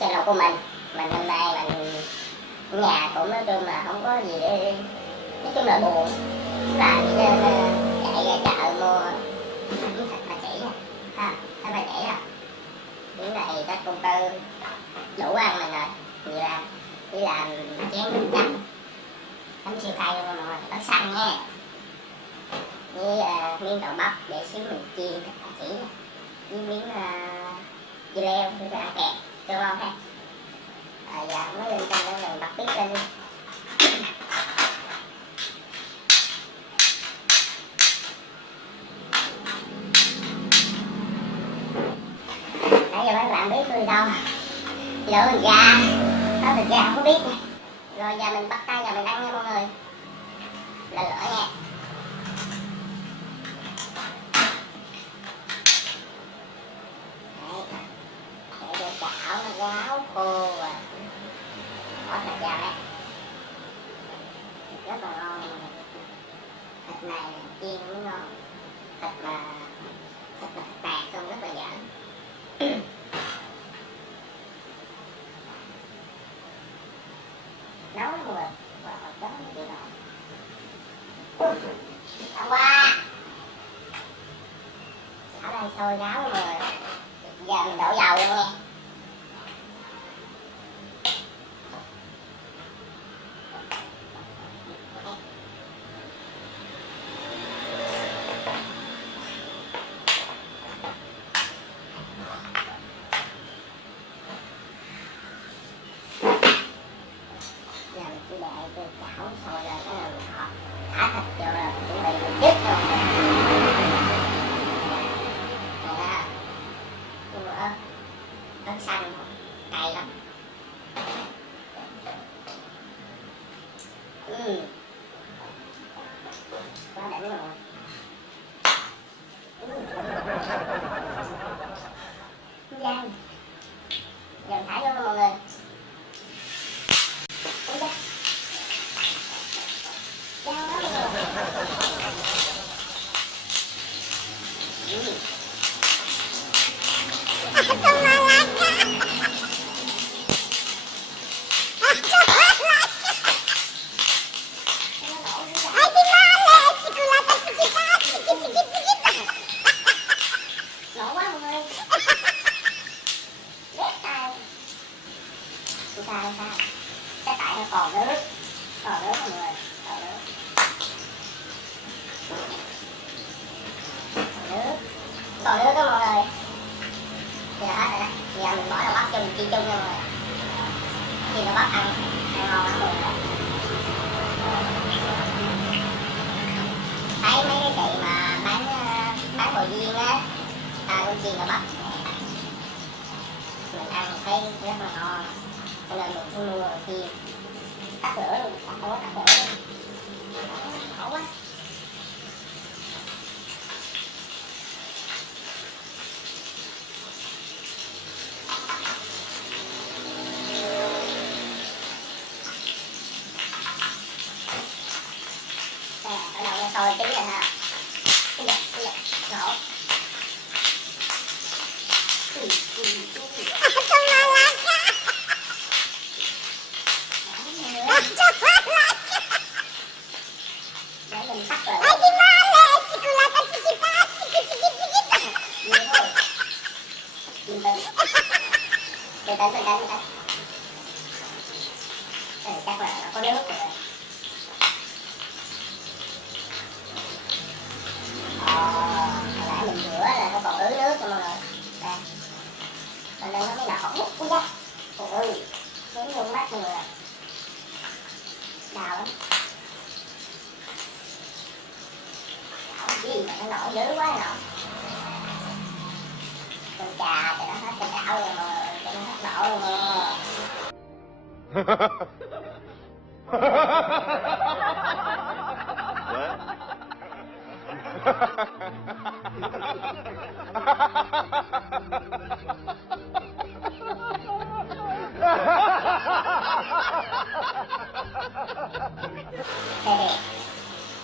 channel của mình. Mình hôm nay mình nhà cũng nói chung là không có gì để, nói chung là buồn, làm cho nên chạy ra chợ mua thịt ba chỉ nè, ha, thịt ba chỉ à, cái này các công tư đủ ăn mình rồi, nhiều ăn, chỉ làm chén chấm siêu cay luôn rồi, bánh xanh nha, với miếng đậu bắp để xíu mình chiên thịt ba chỉ nè, với miếng dưa leo để ăn kẹt cho ngon ha. Giờ mới lên trong để mình bật bếp lên. Nãy giờ mấy bạn biết tôi đâu lựa thịt gà, có thịt gà không có biết nè. Rồi giờ mình bắt tay vào mình ăn nha mọi người, là lửa nha. Đấy, để cho chảo nó ráo khô rồi bỏ thịt vào đây, rất là ngon. Thịt này chiên cũng ngon, thịt bạc không rất là giỡn. Nấu luôn rồi, đó là gì đó. Hôm qua ở đây sôi ráo luôn rồi, giờ mình đổ dầu luôn nha. Giờ mình cứ để cái chảo sôi ra cái là mình thả thịt vô là chuẩn bị mình dứt rồi. Ớt xanh cay lắm. Quá đỉnh rồi. Dần dần thả vô mọi người. Cái tại nó còn nước mọi người, còn nước, đó mọi người. Giờ hết rồi đó, giờ mình bỏ đậu bắp chung chiên chung nha mọi người. Chiên đậu bắp ăn ngon lắm mọi người. Thấy mấy cái chị mà bán bò viên á, con chiên đậu bắp mình ăn thấy rất là ngon, cho nên mình cứ mua chiên. Tắt lửa luôn, tắt lửa luôn, khổ quá. Ở đầu nó sôi chín rồi ha. Nổ. Để mình tắt lửa. Bình tĩnh. Chắc là nó có nước rồi. Hồi nãy mình rửa là nó còn ứ nước cho mọi người. Đây. Bên đây nó mới nổ. Ui da. Ôi, nướng luôn mắt mọi người. Đau lắm. Gì mà nó nổi dữ quá nè. Con trà cho nó hết cái đảo rồi mà, cho nó hết nổ luôn mà.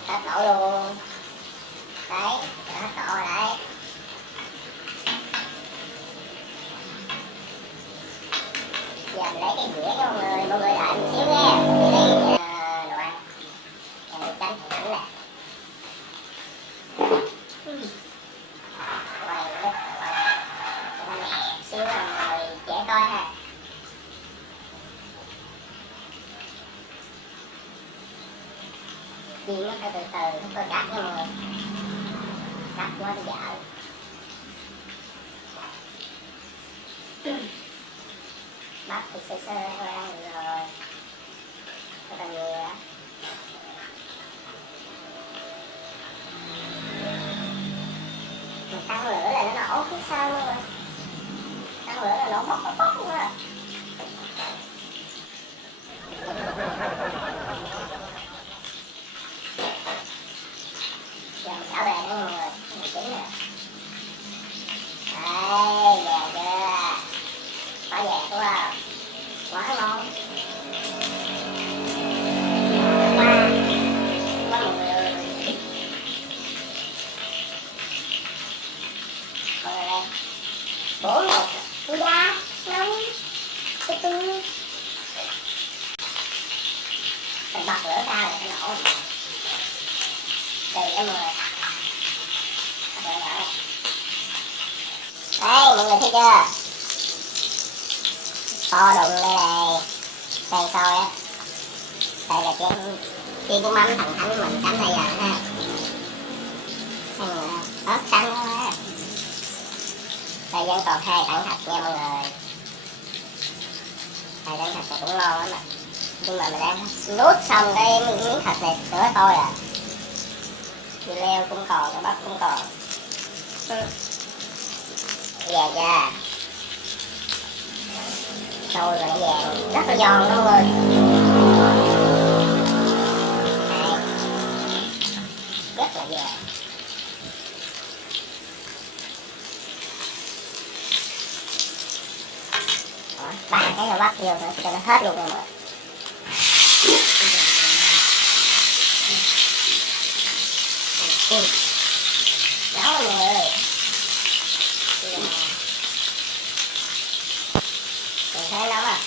Hết nổ luôn. Đấy, hết nổ rồi đấy. Giờ mình lấy cái dĩa cho mọi người đợi một xíu nha. Mình đi lấy đồ ăn. Mình tránh thẳng nè. Quay rất là quay xíu là ngồi trẻ coi ha. Chiên nó phải từ từ, không có cắt nha mọi người. Cắt quá nó dở. Bắp thì sơ sơ thôi ăn được rồi. Rất là nhiều đó. Mình tăng lửa là nó nổ phía sau luôn rồi. Tăng lửa là nổ bốc bốc bốc luôn á. Giờ mình xả bè nữa mọi người. Mình chín nè. Đây, vàng chưa? Có vàng đúng không? Quá ngon. Quá mọi người ơi. Mọi người đây. 4 một. Ui da, nóng. Mình bật lửa cao để nó nổ. Kỳ đó mọi người. Đây, mọi người thấy chưa? To đụng đây này. Đây coi á. Đây là chiên của mắm thằng Thánh mình cắm bây giờ ha. Mọi người ớt cắn quá. Đây vẫn còn 2 tảng thịt nha mọi người. 2 tảng thịt này cũng ngon lắm ạ. Nhưng mà mình đang nuốt xong cái miếng thịt này nữa thôi à. Dưa leo cũng còn, cái bắp cũng còn. Vàng chưa? Sôi rồi nó vàng, rất là giòn luôn rồi. Đây. Rất là vàng. Đó, 3 cái rồi bắp vô nữa cho nó hết luôn rồi mọi người. Nấu mọi người ơi. Mình thấy nóng à.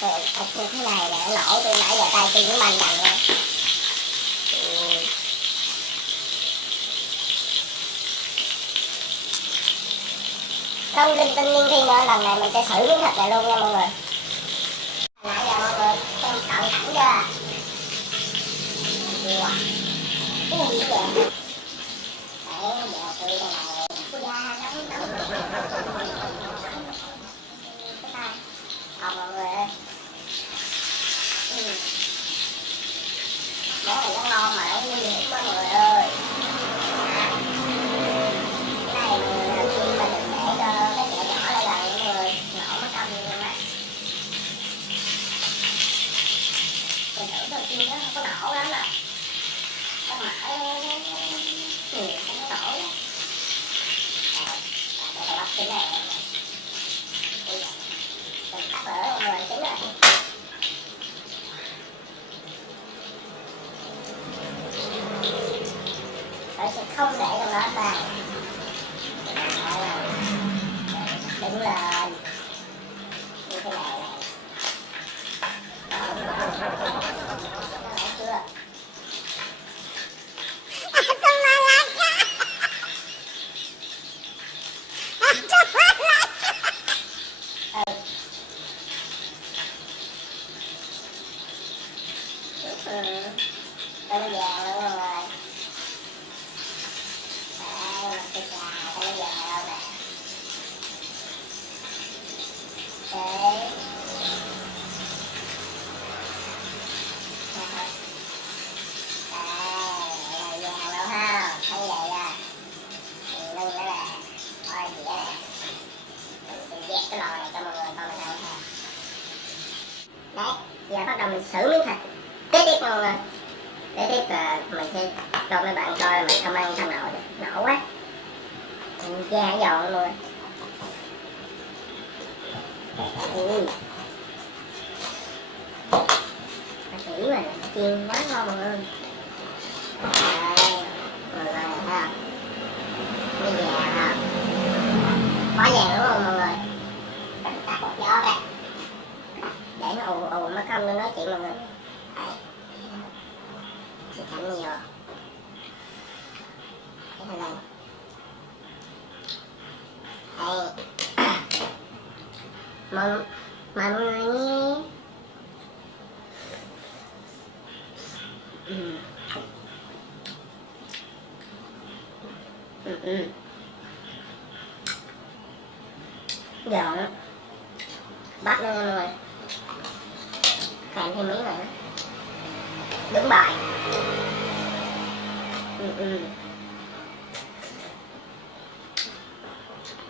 Thịt như thế này là nó nổ từ nãy giờ tay chân cũng banh đằng luôn. Không linh tinh liên thiên nữa, lần này mình sẽ xử miếng thịt này luôn nha mọi người. Nãy giờ mọi người xem cận thẳng chưa? Wow. Cái gì vậy? Đấy, giờ tôi đây này. Ui da, nóng nóng. Cái tay. Mọi người ơi. Món này nó ngon mà nó nguy hiểm quá mọi người ơi. Cái này mình chiên mà đừng để cho cái nhỏ nhỏ lại gần mọi người. Nổ mất công luôn á. Mình thử tôi chiên nó không có nổ lắm à. Con mỡ nó nổ đó. Đây bắp trứng này. Mình tắt lửa mọi người trứng rồi. Tôi sẽ không để trong đó vàng. Đứng lên như thế này này. Đó chưa? Đây nó vàng luôn mọi người. Đây, một cái trà đây nó vàng nè. Đấy. Đây, là vàng đâu ha. Thấy vậy à. Mình nâng nó là coi dĩa nè. Mình sẽ dẹp cái lò này cho mọi người coi mình ăn ha. Đấy, giờ bắt đầu mình xử miếng thịt. Tiếp tiếp mọi người. Để tiếp là mình sẽ cho mấy bạn coi mình không ăn sao nổi được. Nổ quá. Da giòn luôn. Chỉ mà chiên quá ngon mọi người. Đây, mọi người thấy không? Nó vàng không? Quá vàng đúng không mọi người? Tắt một gió kìa. để nó ù ù mất công nó nói chuyện mọi người. Chị Cảnh nhiều thế này mọi người nhé. Giòn á, bắt lên rồi kèm thêm miếng này đứng bài.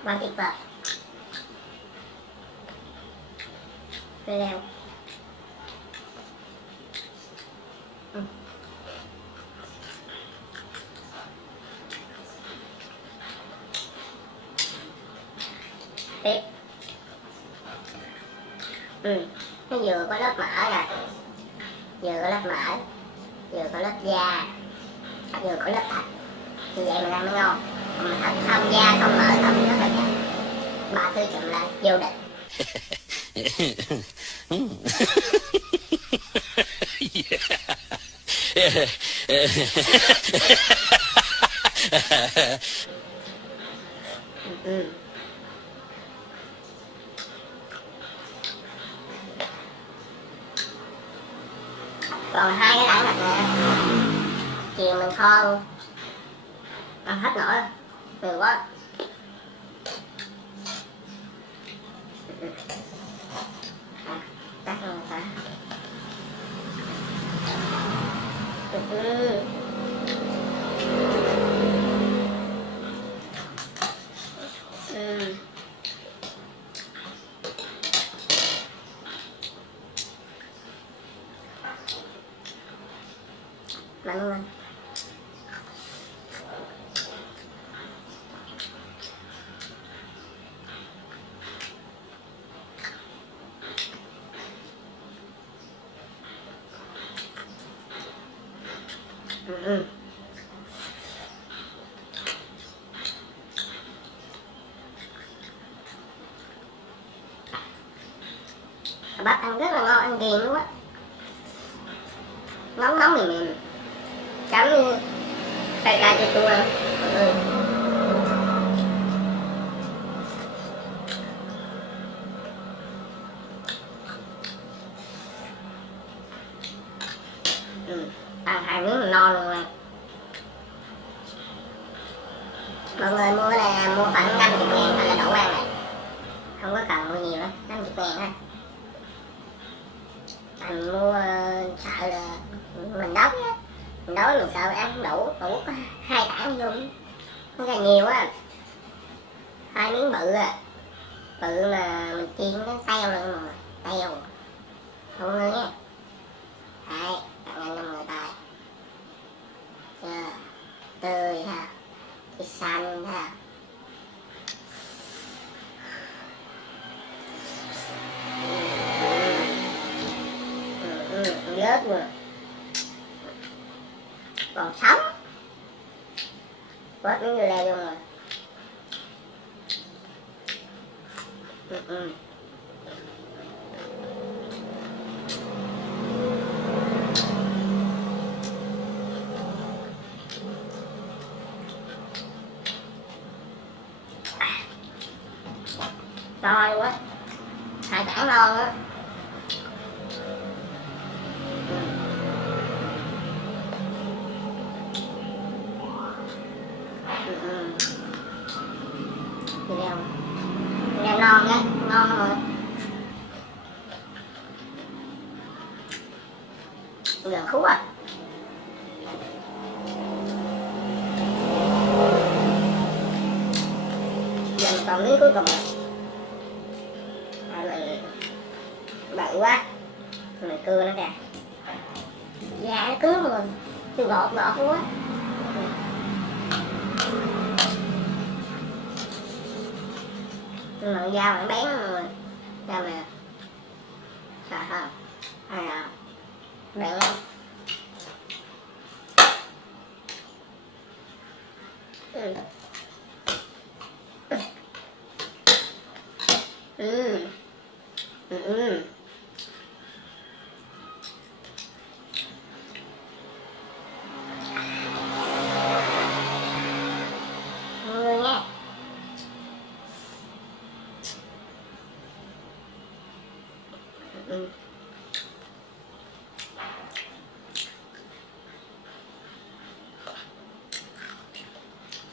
Quá tuyệt vời. Leo tiếp. Nó vừa có lớp mỡ nè, vừa có lớp mỡ, vừa có lớp da, vừa có lớp thịt, như vậy mình ăn mới ngon. Còn mà thịt không, da không, mỡ không, nó phải ba thứ chậm lại vô địch. Còn hai cái đẳng thịt nè, chiều mình kho luôn, ăn hết nổi, nhiều quá. Cắt luôn ta. Mặn luôn. Bắp ăn rất là ngon, ăn ghiền luôn á, nóng nóng mềm mềm, chấm như cay cay chua chua. Ăn hai miếng no luôn rồi. Mọi người mua là mua khoảng 50.000 hay là đổ ăn này, không có cần mua nhiều lắm, 50.000 ha. Mình mua sợ là mình đói á, mình đói mình sợ ăn không đủ, mà quất 2 tảng luôn, nó ra nhiều á, 2 miếng bự à, bự mà mình chiên nó teo luôn mà, teo, không ngơi nha. Đấy, tặng anh cho người ta, tươi ha, cái xanh ha. Rớt luôn, còn sống, quất miếng dưa leo luôn rồi. To quá, 2 tảng non á. Leo non nhé, ngon rồi. Gần khúc à. Giờ còn miếng cuối cùng rồi. Mình bự quá, mình cưa nó kìa, da nó cứng rồi, tôi gọt luôn á. Nhưng mà dao nó bén rồi, dao nè, sợ không? Hay là bén không?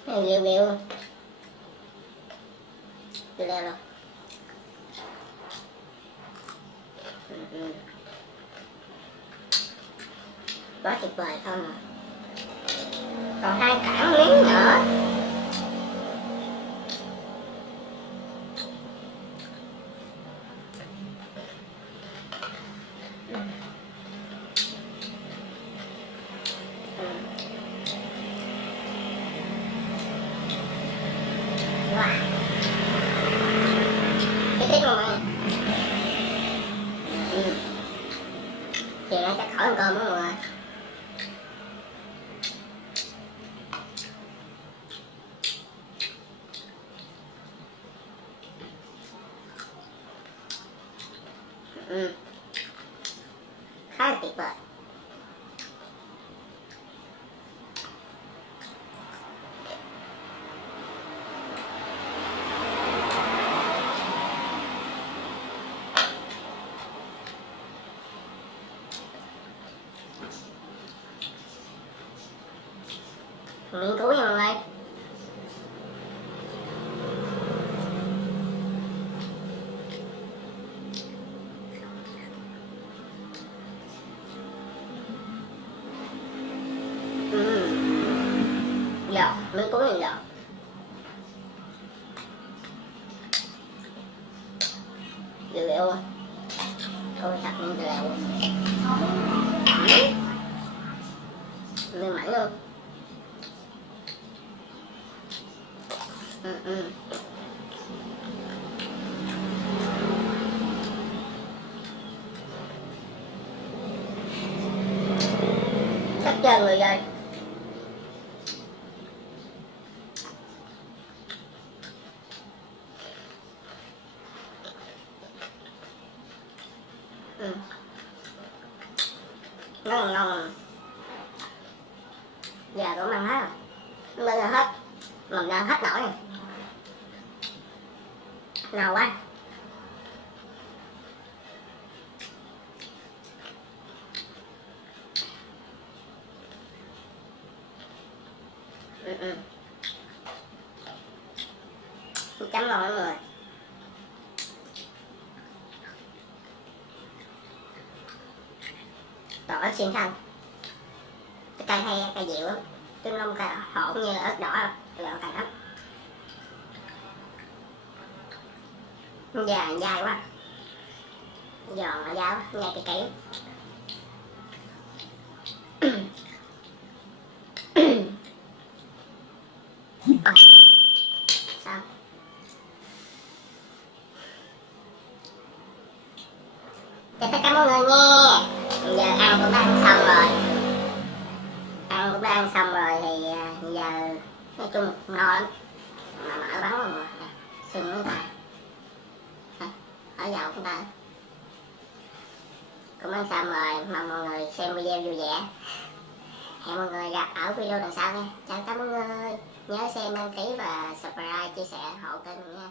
Rượu rượu tôi leo rồi. Quá tuyệt vời không à. Còn 2 cảng miếng nữa. Wow. Cái tiếp luôn mọi người. Thì ra chắc khỏi ăn cơm đó mọi người. Khá là tuyệt vời. Miếng cuối nha mọi người. Giọt, miếng cuối là giọt. Dữ liệu à. Thôi thật miếng dữ liệu. Miếng mảnh luôn. Chắc chân người ơi. Ngon ngon. Giờ cũng ăn hết rồi. Bây giờ hết. Mình đang hết nổi rồi. Nào quá. Chấm ngon mọi người. Tỏi xiên xanh. Cay hay cay dịu lắm. Chứ nó không cay hỗn như ớt đỏ đâu. Lỡ cay lắm. Già dai quá. Giòn mà dai quá, nghe kỹ kỹ. Sao? Chào tất cả mọi người nha. Giờ ăn cũng đã ăn xong rồi. Ăn cũng đã ăn xong rồi thì giờ nói chung ngon lắm. Mà mở bắn rồi. Sưng người ta. Ở dầu của ta. Cũng ăn xong rồi, mong mọi người xem video vui vẻ. Hẹn mọi người gặp ở video lần sau nha. Chào tất cả mọi người. Nhớ xem, đăng ký và subscribe, chia sẻ hộ kênh nha.